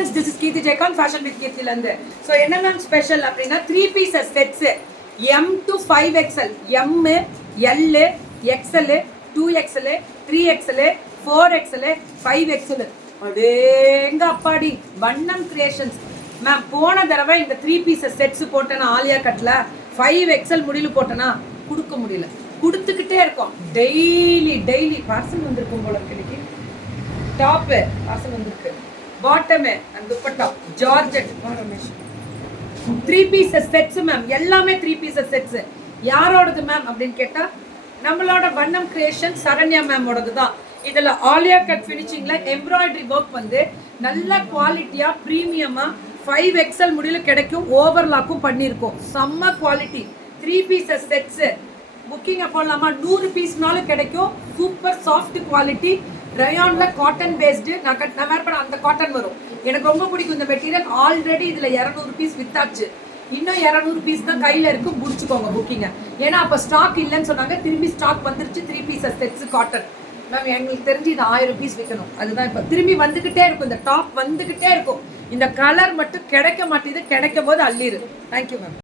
Friends, this is Keerthi Jayakanth fashion with கீர்த்திலேருந்து. So என்ன ma'am special அப்படின்னா 3 pieces sets M to 5XL, M, L, XL, 2XL, 3XL, 4XL, 5XL. அதேங்க அப்பாடி வண்ணம் creations ma'am. போன தடவை இந்த 3 பீசஸ் செட்ஸ் போட்டேன்னா ஆலியா கட்டில் 5XL முடியல போட்டேன்னா கொடுக்க முடியல. கொடுத்துக்கிட்டே இருக்கோம். டெய்லி பார்சல் வந்திருக்கும் போல இன்னைக்கு. டாப்பு பார்சல் வந்திருக்கு, bottom and dupatta georgette. 3 pieces sets ma'am, எல்லாமே 3 பீசஸ் செட்ஸ். யாரோடது மேம் அப்படின்னு கேட்டா நம்மளோட வண்ணம் கிரியேஷன் சரண்யா மேமோடது தான். இதில் ஆலியா கட் ஃபினிஷிங்ல எம்ப்ராய்டரி ஒர்க் வந்து நல்ல குவாலிட்டியா ப்ரீமியமா 5XL முடியல கிடைக்கும். ஓவர்லாக்கும் பண்ணியிருக்கோம். செம்ம குவாலிட்டி 3 பீசஸ் செட்ஸ். புக்கிங் போடலாமா? 100 பீஸ்னாலும் கிடைக்கும். சூப்பர் சாஃப்ட் குவாலிட்டி ரயான்ல காட்டன் பேஸ்டு. நான் வேர் பண்ண அந்த காட்டன் வரும். எனக்கு ரொம்ப பிடிக்கும் இந்த மெட்டீரியல். ஆல்ரெடி இதுல 200 பீஸ் வித்தாச்சு. இன்னும் 200 பீஸ் தான் கையில இருக்கு. முடிச்சுக்கோங்க புக்கிங்க. ஏன்னா அப்ப ஸ்டாக் இல்லைன்னு சொன்னாங்க. திரும்பி ஸ்டாக் வந்துருச்சு. 3 பீசஸ் செட்ஸ் காட்டன் மேம். எங்களுக்கு தெரிஞ்சு இது 1000 பீஸ் விற்கணும். அதுதான் இப்ப திரும்பி வந்துகிட்டே இருக்கும். இந்த டாப் வந்துகிட்டே இருக்கும். இந்த கலர் மட்டும் கிடைக்க மாட்டேங்குது. கிடைக்கும் போது அள்ளிரு. Thank you ma'am.